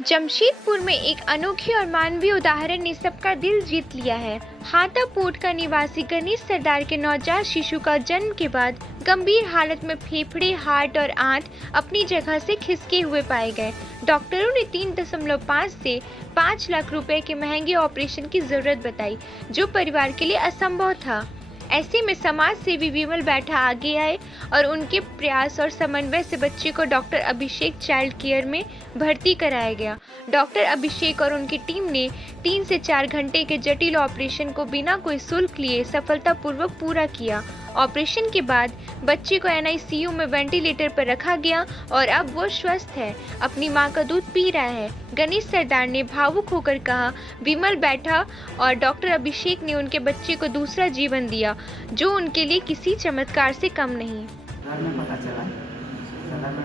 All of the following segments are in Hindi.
जमशेदपुर में एक अनोखी और मानवीय उदाहरण ने सबका दिल जीत लिया है। हाथापोट का निवासी गणेश सरदार के नवजात शिशु का जन्म के बाद गंभीर हालत में फेफड़े, हार्ट और आंत अपनी जगह से खिसके हुए पाए गए। डॉक्टरों ने 3.5 से 5 लाख रुपए के महंगे ऑपरेशन की जरूरत बताई, जो परिवार के लिए असंभव था। ऐसे में समाज सेवी विमल बैठा आगे आए और उनके प्रयास और समन्वय से बच्चे को डॉक्टर अभिषेक चाइल्ड केयर में भर्ती कराया गया। डॉक्टर अभिषेक और उनकी टीम ने 3 से 4 घंटे के जटिल ऑपरेशन को बिना कोई शुल्क लिए सफलतापूर्वक पूरा किया। ऑपरेशन के बाद बच्चे को NICU में वेंटिलेटर पर रखा गया और अब वो स्वस्थ है, अपनी मां का दूध पी रहा है। गणेश सरदार ने भावुक होकर कहा, विमल बैठा और डॉक्टर अभिषेक ने उनके बच्चे को दूसरा जीवन दिया, जो उनके लिए किसी चमत्कार से कम नहीं। सदर में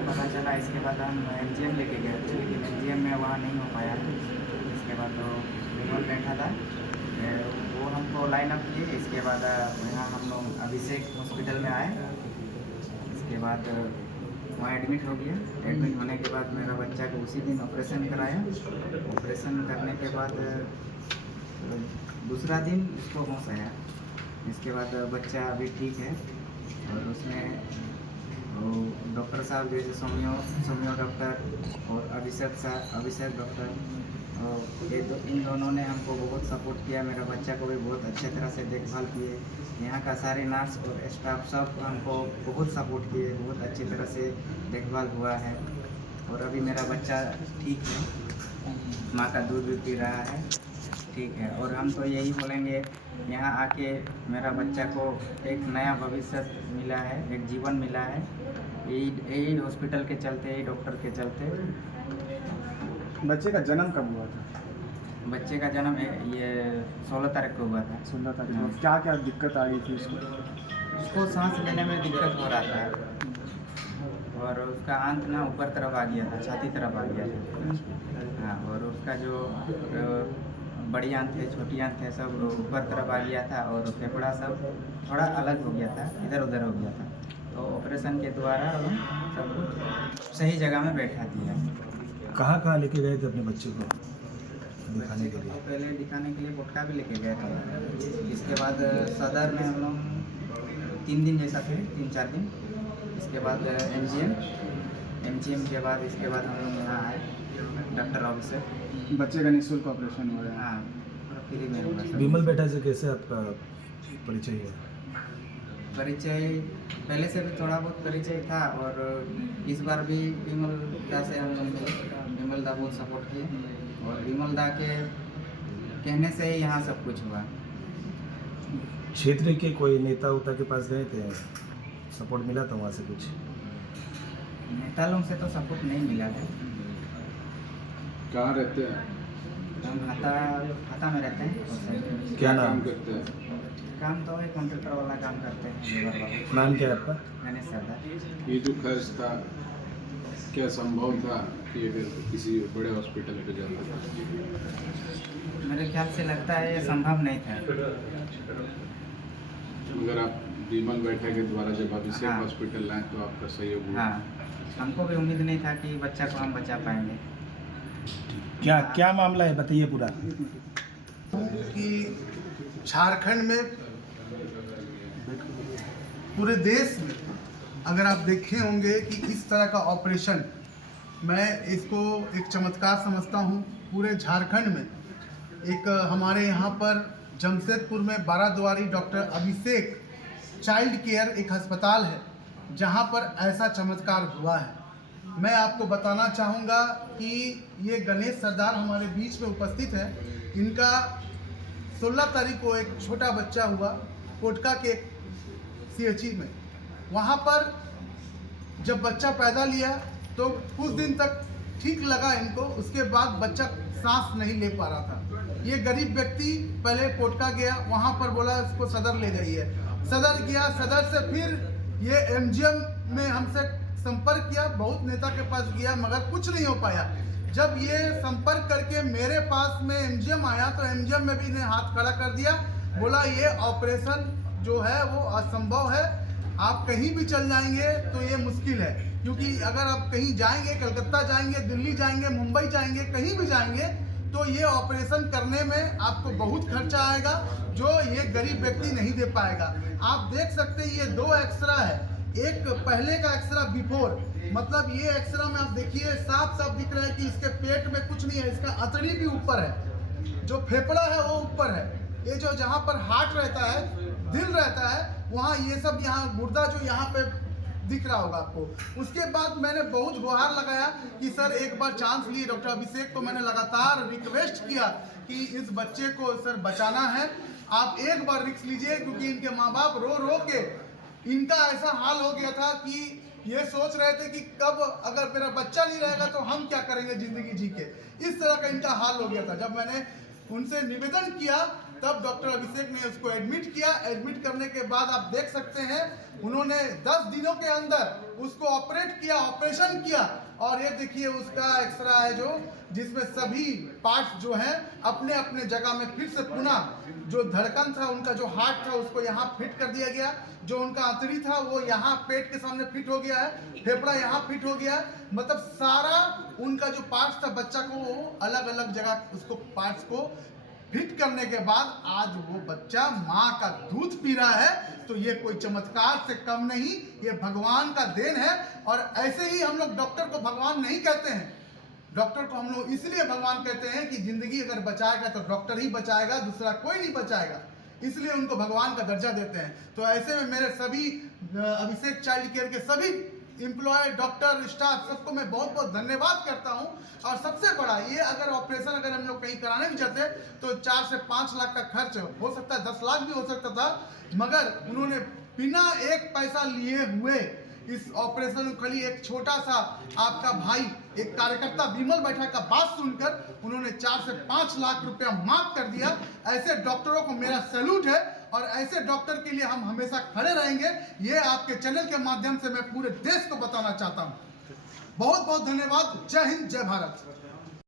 पता चला इसके बाद हम MGM लेके गए थे, लेकिन MGM में वहाँ नहीं हो पाया। इसके बाद तो विमल बैठा था, वो हमको लाइन अप किए। इसके बाद यहाँ हम लोग अभिषेक हॉस्पिटल में आए। इसके बाद वहाँ एडमिट हो गया। एडमिट होने के बाद मेरा बच्चा को उसी दिन ऑपरेशन कराया। ऑपरेशन करने के बाद दूसरा दिन उसको होश आया। इसके बाद बच्चा अभी ठीक है और उसमें डॉक्टर साहब जैसे सोमियो डॉक्टर और अभिषेक डॉक्टर, इन दोनों ने हमको बहुत सपोर्ट किया। मेरा बच्चा को भी बहुत अच्छे तरह से देखभाल किए। यहाँ का सारे नर्स और स्टाफ सब हमको बहुत सपोर्ट किए, बहुत अच्छी तरह से देखभाल हुआ है और अभी मेरा बच्चा ठीक है, माँ का दूध भी पी रहा है, ठीक है। और हम तो यही बोलेंगे, यहाँ आके मेरा बच्चा को एक नया भविष्य मिला है, एक जीवन मिला है, यही हॉस्पिटल के चलते, यही डॉक्टर के चलते। बच्चे का जन्म कब हुआ था? बच्चे का जन्म ये 16 तारीख को हुआ था। 16 तारीख को। क्या क्या दिक्कत आई थी उसको सांस लेने में दिक्कत हो रहा था और उसका आंत ना ऊपर तरफ आ गया था, छाती तरफ आ गया था। हाँ, और उसका जो बड़ी आंत है, छोटी आंत है, सब ऊपर तरफ आ गया था और फेफड़ा सब थोड़ा अलग हो गया था, इधर उधर हो गया था। तो ऑपरेशन के द्वारा सब कुछ सही जगह में बैठा दिया। कहाँ लेके गए थे अपने बच्चे को दिखाने के लिए? पहले दिखाने के लिए गुटका भी लेके गए थे। इसके बाद सदर में हम लोग 3 दिन जैसा थे, 3-4 दिन। इसके बाद MGM के बाद इसके बाद हम लोग यहाँ आए, डॉक्टर अभिषेक। बच्चे का निःशुल्क ऑपरेशन हुआ है? हाँ, फ्री में हुआ। विमल बेटा से कैसे आपका परिचय हुआ? परिचय पहले से भी थोड़ा बहुत परिचय था और इस बार भी विमल दा से हम लोग विमल दा बहुत सपोर्ट किए और विमल दा के कहने से ही यहाँ सब कुछ हुआ। क्षेत्र के कोई नेता उता के पास गए थे, सपोर्ट मिला था वहाँ से कुछ? नेता लोग से तो सपोर्ट नहीं मिला है। कहाँ रहते हैं? हम हाथा में रहते हैं। क्या नाम करते हैं? काम तो है, कॉन्ट्रैक्टर वाला काम करते हैं। नाम क्या है आपका? गणेश सरदार। ये जो खर्च था, क्या संभव था कि अगर किसी बड़े हॉस्पिटल पे जाना था? मेरे ख्याल से लगता है ये संभव नहीं था। अगर आप विमल बैठा के द्वारा जब अभिषेक हाँ। हॉस्पिटल लाए तो आपका सहयोग हुआ? हाँ, हमको भी उम्मीद नहीं था कि बच्चा को हम बचा पाएंगे। क्या मामला है, बताइए पूरा। कि झारखंड में, पूरे देश में अगर आप देखे होंगे कि इस तरह का ऑपरेशन, मैं इसको एक चमत्कार समझता हूँ। पूरे झारखंड में एक हमारे यहाँ पर जमशेदपुर में 12 द्वारी डॉक्टर अभिषेक चाइल्ड केयर एक अस्पताल है, जहाँ पर ऐसा चमत्कार हुआ है। मैं आपको बताना चाहूँगा कि ये गणेश सरदार हमारे बीच में उपस्थित है। इनका 16 तारीख को एक छोटा बच्चा हुआ कोटका के CHE में। वहाँ पर जब बच्चा पैदा लिया तो कुछ दिन तक ठीक लगा इनको, उसके बाद बच्चा सांस नहीं ले पा रहा था। ये गरीब व्यक्ति पहले कोटका गया, वहाँ पर बोला इसको सदर ले जाइए। सदर गया, सदर से फिर ये MGM में हमसे संपर्क किया, बहुत नेता के पास गया, मगर कुछ नहीं हो पाया। जब ये संपर्क करके मेरे पास में MGM आया तो MGM में भी ने हाथ खड़ा कर दिया, बोला ये ऑपरेशन जो है वो असंभव है, आप कहीं भी चल जाएंगे तो ये मुश्किल है। क्योंकि अगर आप कहीं जाएंगे, कलकत्ता जाएंगे, दिल्ली जाएंगे, मुंबई जाएंगे, कहीं भी जाएंगे तो ये ऑपरेशन करने में आपको बहुत खर्चा आएगा जो ये गरीब व्यक्ति नहीं दे पाएगा। आप देख सकते हैं ये 2 एक्सरा है, एक पहले का एक्सरा बिफोर, मतलब ये एक्सरा में आप देखिए साफ साफ दिख रहा है कि इसके पेट में कुछ नहीं है, इसका अतड़ी भी ऊपर है, जो फेफड़ा है वो ऊपर है, ये जो जहाँ पर हार्ट रहता है, दिल रहता है, वहाँ ये सब यहाँ गुर्दा जो यहाँ पे दिख रहा होगा आपको। उसके बाद मैंने बहुत गुहार लगाया कि सर एक बार चांस लिए, डॉक्टर अभिषेक को मैंने लगातार रिक्वेस्ट किया कि इस बच्चे को सर बचाना है, आप एक बार रिस्क लीजिए, क्योंकि इनके माँ बाप रो रो के इनका ऐसा हाल हो गया था कि ये सोच रहे थे कि कब अगर मेरा बच्चा नहीं रहेगा तो हम क्या करेंगे जिंदगी जी के, इस तरह का इनका हाल हो गया था। जब मैंने उनसे निवेदन किया तब डॉक्टर अभिषेक ने उसको एडमिट किया। एडमिट करने के बाद आप देख सकते हैं उन्होंने 10 दिनों के अंदर उसको ऑपरेशन किया, और ये देखिए उसका एक्सरा है जो जिसमें सभी पार्ट्स जो हैं अपने अपने जगह में फिर से पुनः जो धड़कन था, उनका जो हार्ट था उसको यहाँ फिट कर दिया गया, जो उनका अतड़ी था वो यहाँ पेट के सामने फिट हो गया है, फेफड़ा यहाँ फिट हो गया है, मतलब सारा उनका जो पार्ट्स था बच्चा को वो अलग अलग जगह उसको पार्ट्स को फिट करने के बाद आज वो बच्चा माँ का दूध पी रहा है। तो ये कोई चमत्कार से कम नहीं, ये भगवान का देन है। और ऐसे ही हम लोग डॉक्टर को भगवान नहीं कहते हैं, डॉक्टर को हम लोग इसलिए भगवान कहते हैं कि जिंदगी अगर बचाएगा तो डॉक्टर ही बचाएगा, दूसरा कोई नहीं बचाएगा, इसलिए उनको भगवान का दर्जा देते हैं। तो ऐसे में मेरे सभी अभिषेक चाइल्ड केयर के सभी एम्प्लॉय, डॉक्टर, स्टाफ सबको मैं बहुत बहुत धन्यवाद करता हूं। और सबसे बड़ा ये अगर ऑपरेशन अगर हम लोग कहीं कराने भी जाते तो 4 से 5 लाख का खर्च हो सकता है, 10 लाख भी हो सकता था, मगर उन्होंने बिना एक पैसा लिए हुए इस ऑपरेशन के लिए एक छोटा सा आपका भाई, एक कार्यकर्ता विमल बैठा का बात सुनकर उन्होंने 4 से 5 लाख रुपया माफ कर दिया। ऐसे डॉक्टरों को मेरा सैल्यूट है और ऐसे डॉक्टर के लिए हम हमेशा खड़े रहेंगे। ये आपके चैनल के माध्यम से मैं पूरे देश को बताना चाहता हूँ। बहुत बहुत धन्यवाद। जय हिंद, जय भारत।